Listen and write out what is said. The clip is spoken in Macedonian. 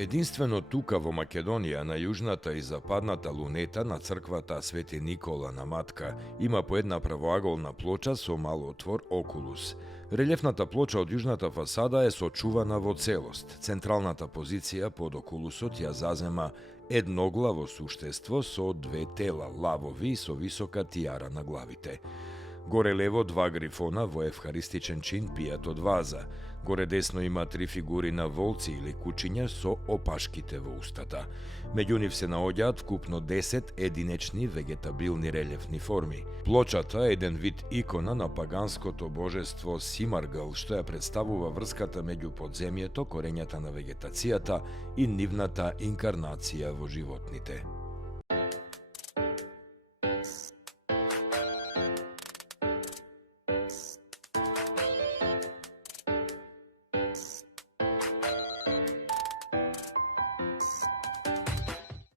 Единствено тука во Македонија, на јужната и западната лунета на црквата Свети Никола на Матка, има по една правоаголна плоча со мал отвор окулус. Релефната плоча од јужната фасада е сочувана во целост. Централната позиција под окулусот ја зазема едноглаво суштество со две тела, лавови со висока тиара на главите. Горе лево два грифона во евхаристичен чин пијат од ваза. Горе десно има три фигури на волци или кучиња со опашките во устата. Меѓу нив се наоѓаат вкупно 10 единечни вегетабилни релефни форми. Плочата е еден вид икона на паганското божество Симаргал, што ја представува врската меѓу подземјето, корењата на вегетацијата и нивната инкарнација во животните.